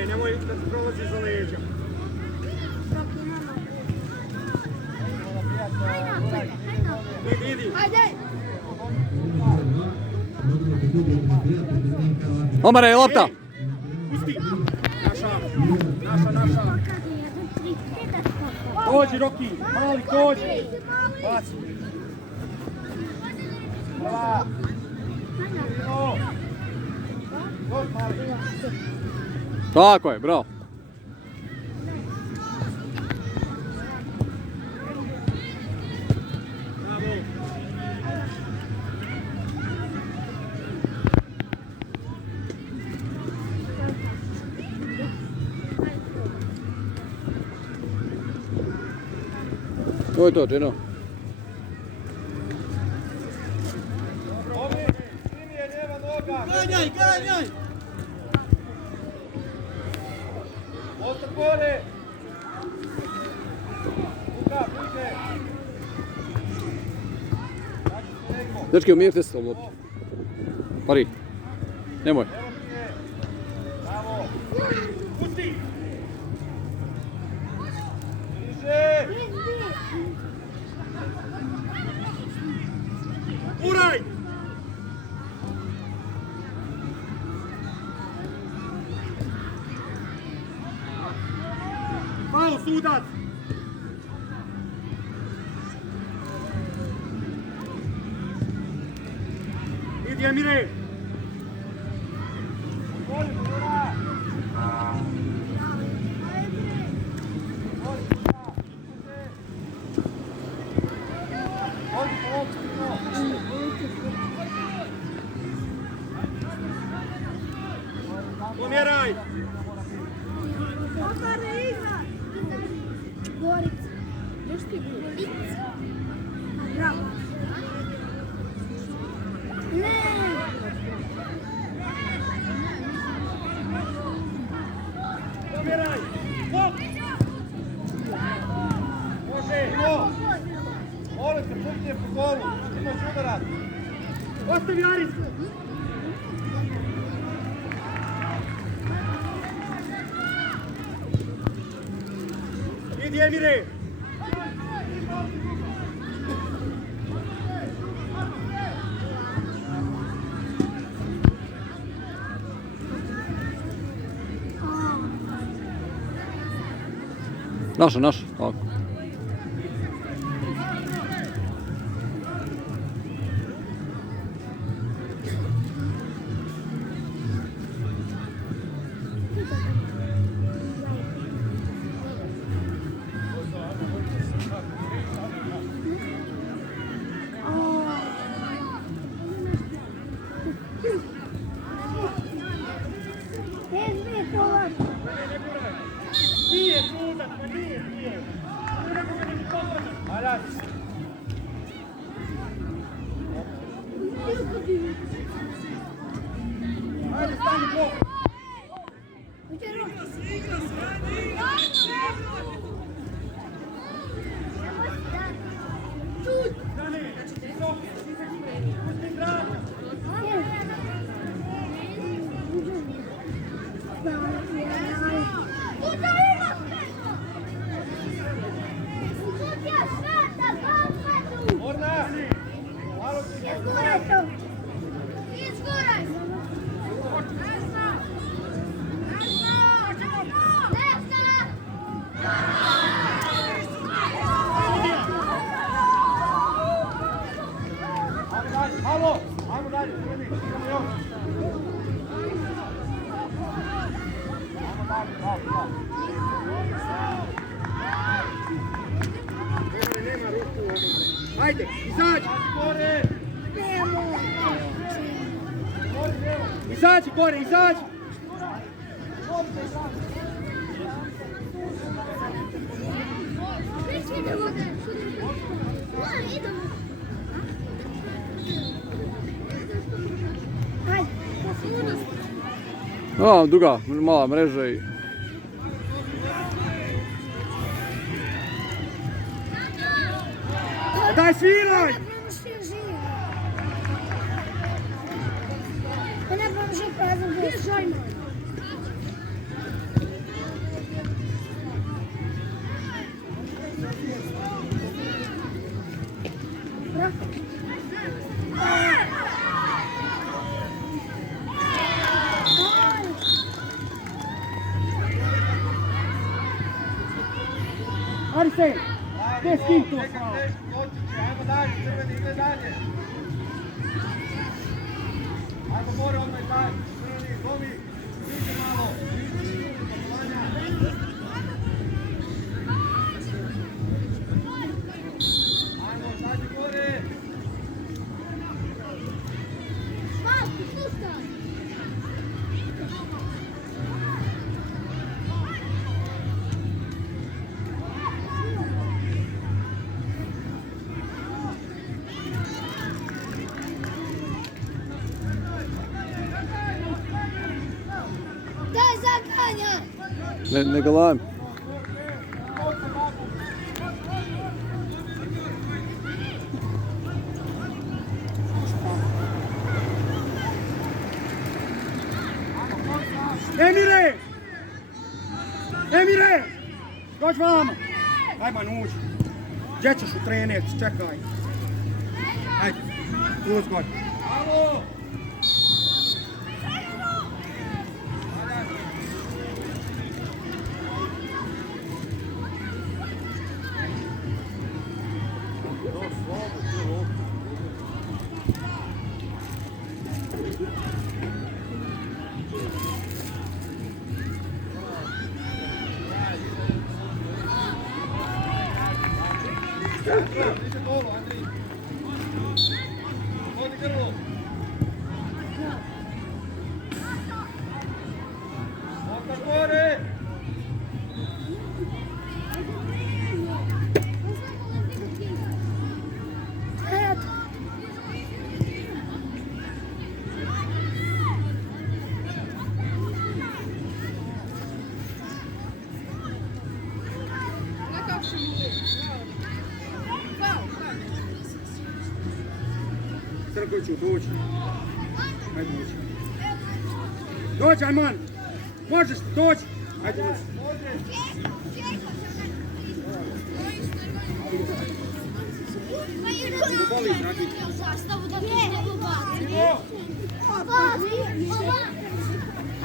Emire, nemoj da se prolazi za leđa. Idi. Omare, lopta! Pusti! Naša. Dođi, Roki, mali, dođi! Baci! Hvala! Tako je, bravo. To je to, Džino. Ganjaj! Osta gore! Luka, bliže! Dečki, umirite se s tom loptu. Pari, nemoj. Bravo! Pusti! Bliže! Uraj! Faul, sudac! Idi, Emire! Pomjeraj! Gorica. Još ti Gorica. Bravo. Ne. Pomjeraj! Hop! Može! Molim se, puknije po golu. Imaš udarac. Ostavi Aris! Idi, Emire! Naša, tako. Nije sudac, pa nije. Ajde. Ajde, stani blok. Igra se. Stani, pusti zrak. Orna! Malo ti je. Izguraj to. Izguraj. Halo, ajmo dalje, idemo još. Nema ruku, ajde, izađi! Gore! Izađi gore, izađi! Duga, mala mreža i... Daj, sviraj! Ne promaši prazan. Vrati se! Gdje s kim to stao? Ajmo dalje, crveni, ide dalje. Ajmo more odmah dalje, crveni, gomi, ide malo. Ajmo, zadnji gore. Švalku, slušaj. Daj zaganja! Ne galam. Emire! Emire! Dođi vama! Ajma nuđi. Gdje ćeš u trener? Čekaj. Ajde, uzgoj. Alo! Ide dolu, Andrij. Vodi grlo. Osta gore. Crko ću doći. Ajde doći. Doći, Ajman! Možeš doći! Ajde doći. Voli, dragi.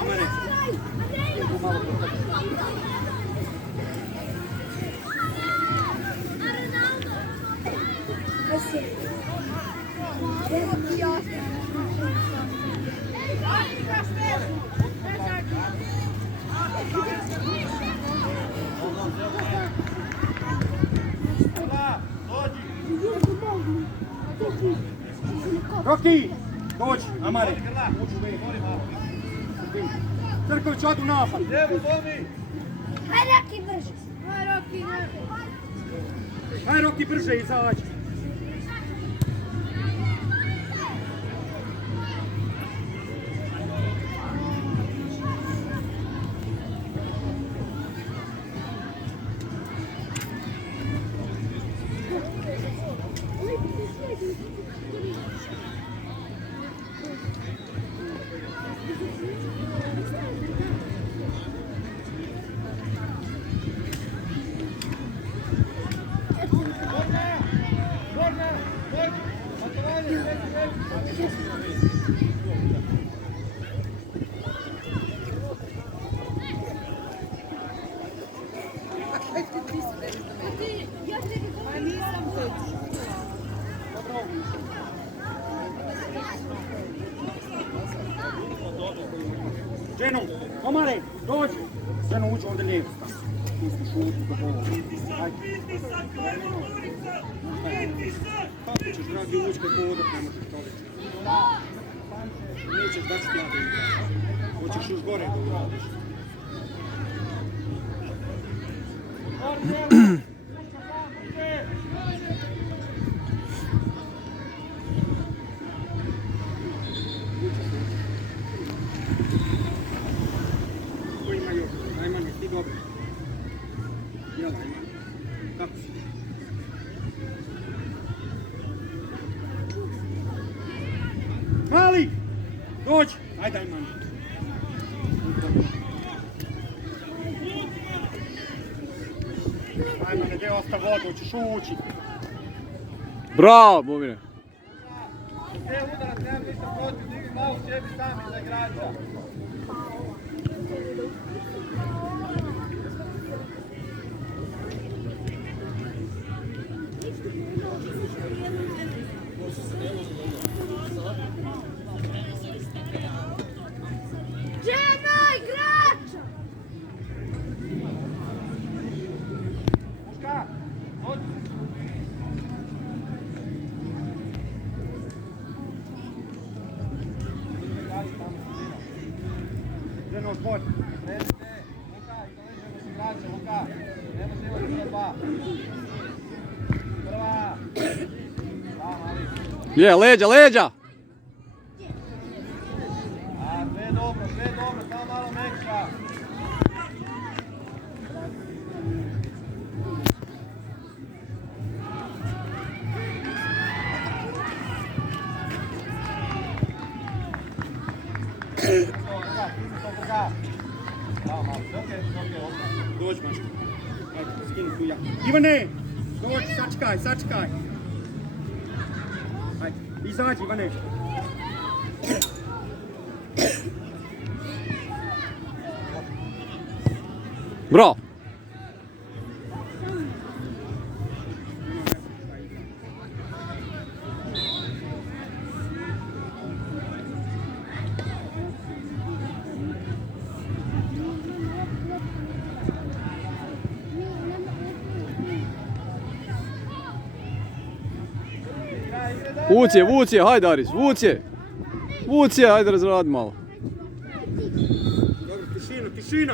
Amane. Roki! Dođi, Amare. Crković, odu u napad. Lijevo, gomi. Hajde, Roki, brže. Hajde, Roki, brže izađi. Ženo, Omare, dođi. Ženo, uđi ovdje lijevo. Mi smo šuti do bola. Ajde. Kako ćeš, dragi, ući kako odak ne možeš čovječe. Nećeš da ću ti ja da igraš. Hoćeš još gore da uradiš. Ko ima još? Ajman, jesi ti dobro? Jel, Ajman? Kako si? Mali! Dođi! Ajde, Ajman. Ajman, gdje osta vodu, hoćeš ući. Bravo, Momine. Gdje udarac, nemam ništa protiv, digni glavu sebi sami za igrača. pod. Krenite. Luka, iza leđa igrača, Luka. Ne može imati za dva. Prva. Da, mali. Je, leđa, leđa! A, sve dobro, samo malo mekša. Dođi mašta. Ajde, skini tu ja. Ivane! Dođi, sačekaj. Ajde, izađi Ivane. Bravo! Vuci je, hajde Aris, vuci je, hajde razradi malo. Dobro, tišina.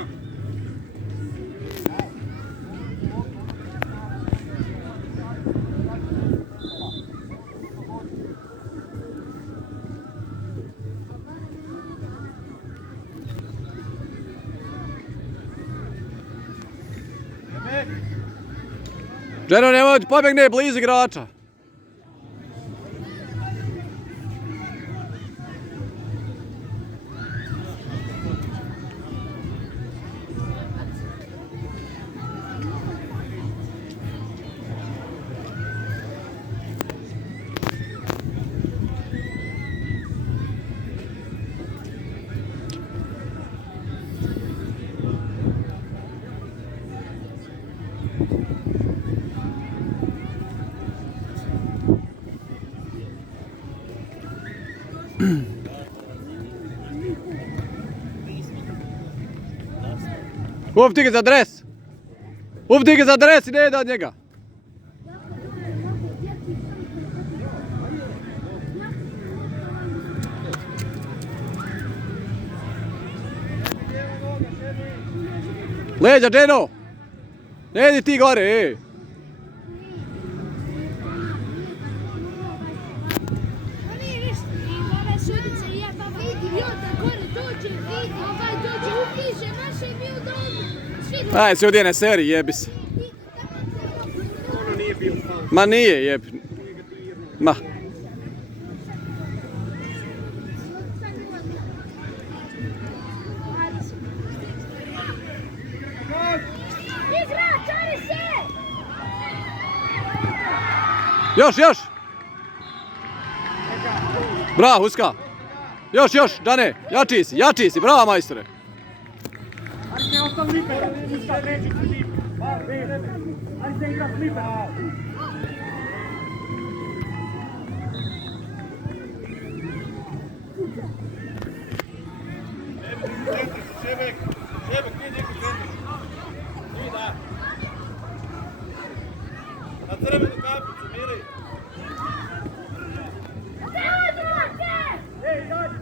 Ženo, nemoj pobjegne blizu igrača. Uvdi ga za dres i ne jede od njega. Leđa, Dženo! Ne jedi ti gore, ej! Aj, se odjene seri, jebi se. Ono nije bio faul. Ma nije, jebi. Ma. Još! Bravo, Huska! Još, Dane, jači si, bravo majstore! Ajde se ostav lipe, Huska neće ti lipe. Ajde se igra s lipe. Šebek, nije neko centar. Nije da. Na crvenu kapicu, miri. Ej, izađi.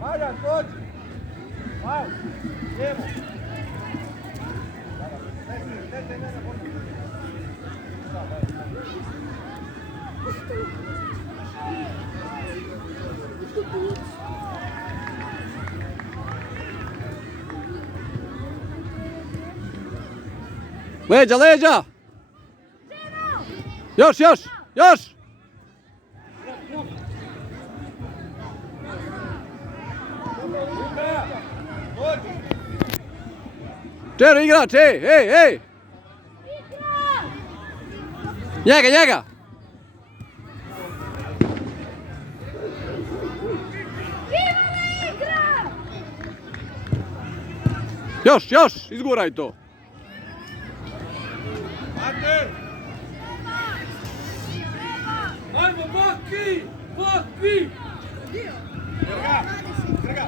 Marjan, dođi! Aj, idemo! Dajte mene, možda. Leđa! Još! Čero igrač, ej! Njega! Još, izguraj to. Ajmo, Baki! Trga!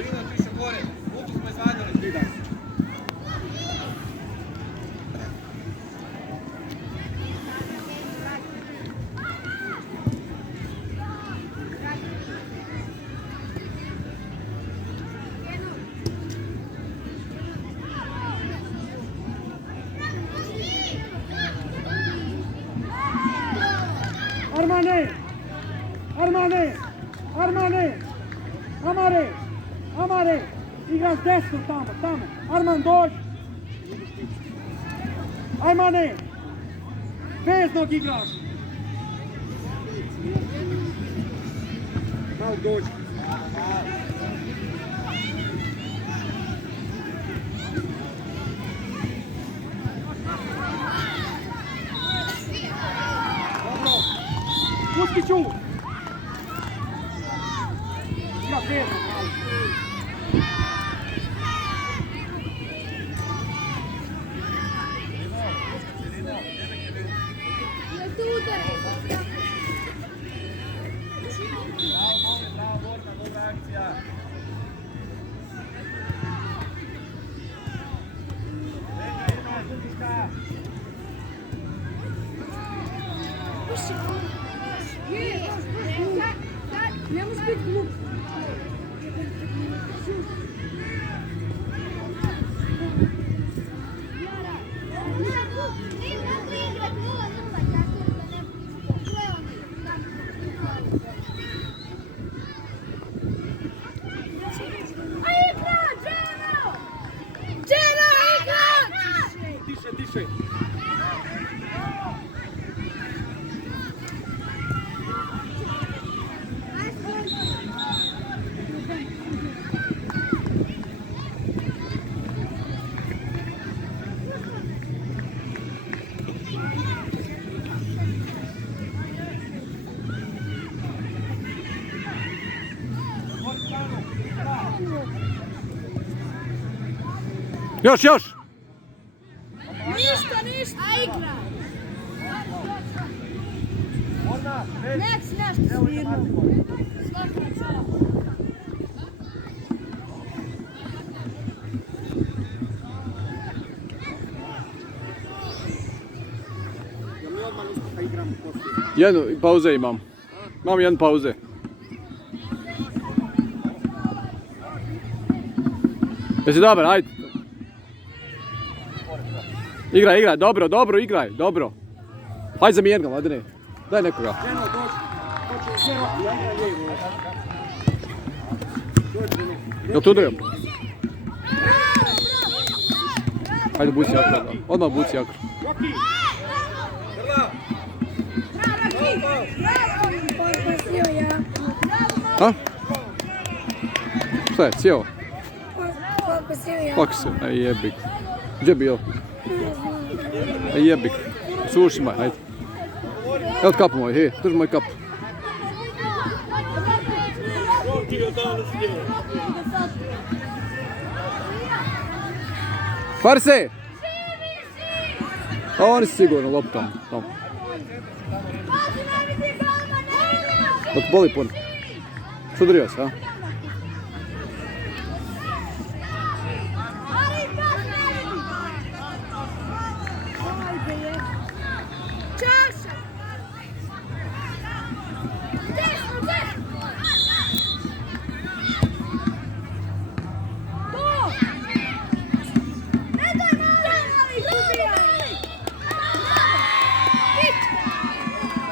Dođi. Inače više gore. Luki smo izvanjali. Skidaj. Armane! Armane! Armane! Amare! Amare! Igraš desno tamo, tamo! Arman, dođi! Armane! Veznog igraš! Malo dođi! Pusti ću! Ja vezno malo! Bravo, Borna, dobra akcija. Ne može biti glup. Tiše, tiše! Još, još! Ništa, ništa. A igra. Borna, već. Nek si nešto svirno. Svaka čast. Ja mi odmah nismo da igramo poslije. Jednu pauze imam. Imam jednu pauze. Jesi dobar, ajde. Igraj, igraj, dobro, dobro, igraj, dobro. Hajde zamijeni ga, Mladene. Daj nekoga. Ženo, dođi! Hoće sve roki, ja igram lijevo. Dođi, Ženo. Jel tu udajem? Hajde buci jakra, odmah buci jakra. Roki! Grla. Ha? Šta je, sjeo? Kako se, aj jebik. Gdje bio? Aj jebik. Suši maj, hajde. Evo kapu moj, hej, drži moj kapu. Farse! A oni su sigurno loptom. Tamo. Da te boli puno. Sudrio se, a?